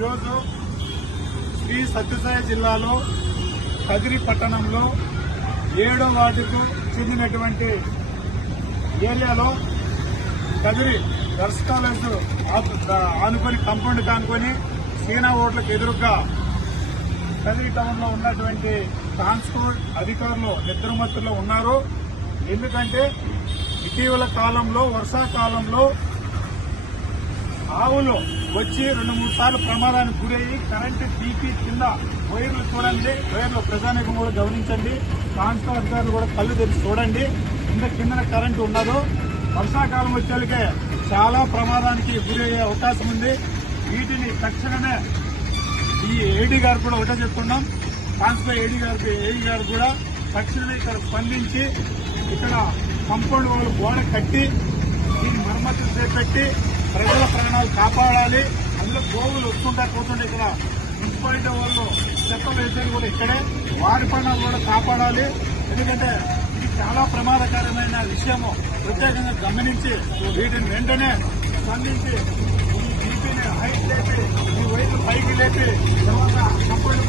ఈరోజు శ్రీ సత్యసాయి జిల్లాలో కదిరి పట్టణంలో ఏడో వార్డుకు చెందినటువంటి ఏరియాలో కదిరి గర్ల్స్ కాలేజ్ ఆనుకొని కంపౌండ్ కానుకొని సీనా ఓట్లకు ఎదురుగా కదిరి టౌన్లో ఉన్నటువంటి ట్రాన్స్పోర్ట్ అధికారులు నిద్రమత్తులో ఉన్నారు. ఎందుకంటే ఇటీవల కాలంలో వర్షాకాలంలో ఆవులు వచ్చి రెండు మూడు సార్లు ప్రమాదానికి గురయ్యి కరెంటు డీపీ కింద వైర్లు చూడండి. వైర్లు ప్రజానికం కూడా గమనించండి. ట్రాన్స్ఫర్ అధికారులు కూడా కళ్ళు తెరిచి చూడండి. కింద కింద కరెంటు ఉండదు. వర్షాకాలం వచ్చేళ్ళకే చాలా ప్రమాదానికి గురయ్యే అవకాశం ఉంది. వీటిని తక్షణమే ఈ ఏడీ గారు కూడా ఒకటే చెప్తున్నాం. ట్రాన్స్ఫర్ ఏడీ గారికి ఏడీ గారు కూడా తక్షణమే ఇక్కడ స్పందించి ఇక్కడ కంపౌండ్ వాళ్ళు గోడ కట్టి దీన్ని మరమ్మతులు చేపట్టి ప్రజల ప్రాణాలు కాపాడాలి. అందులో గోవులు వస్తుంటా పోతుంటే ఇక్కడ మున్సిపాలిటీ వాళ్ళు చెత్త వేసేది కూడా ఇక్కడే. వారి ప్రాణాలు కూడా కాపాడాలి. ఎందుకంటే ఇది చాలా ప్రమాదకరమైన విషయము. ప్రత్యేకంగా గమనించి వీటిని వెంటనే స్పందించి ఈ జీపీని హైట్ లేపి ఈ వైపు పైకి లేపి తర్వాత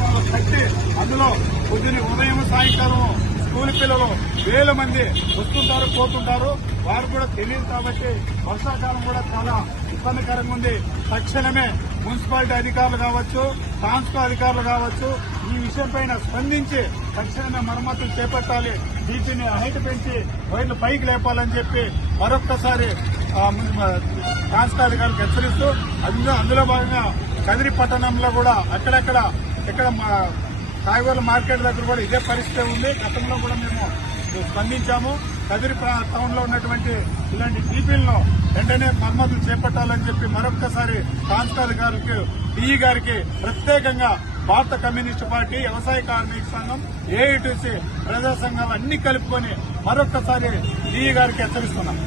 వాళ్ళు కట్టి అందులో పొద్దున ఉదయం సాయంకాలం స్కూల్ పిల్లలు వేల మంది వస్తుంటారు పోతుంటారు. వారు కూడా తెలియదు కాబట్టి వర్షాకాలం కూడా చాలా ఇబ్బందికరంగా ఉంది. తక్షణమే మున్సిపాలిటీ అధికారులు కావచ్చు ట్రాన్స్కో అధికారులు కావచ్చు ఈ విషయంపైన స్పందించి తక్షణమే మరమ్మతులు చేపట్టాలి. వీటిని హైట్ పెంచి వైర్లు పైకి లేపాలని చెప్పి మరొక్కసారి ఆ, ట్రాన్స్కో అధికారులకు హెచ్చరిస్తూ అందులో అందులో భాగంగా కదిరి పట్టణంలో కూడా అక్కడక్కడ ఇక్కడ మా కాయగూరల మార్కెట్ దగ్గర కూడా ఇదే పరిస్థితి ఉంది. గతంలో కూడా మేము స్పందించాము. కదిరి టౌన్లో ఉన్నటువంటి ఇలాంటి డీపీలను వెంటనే మరమ్మతులు చేపట్టాలని చెప్పి మరొకసారి ట్రాన్స్కో గారికి డిఈ గారికి ప్రత్యేకంగా భారత కమ్యూనిస్టు పార్టీ వ్యవసాయ కార్మిక సంఘం ఏఐటీసీ ప్రజా సంఘాలు అన్ని కలుపుకొని మరొకసారి డిఈ గారికి హెచ్చరిస్తున్నాం.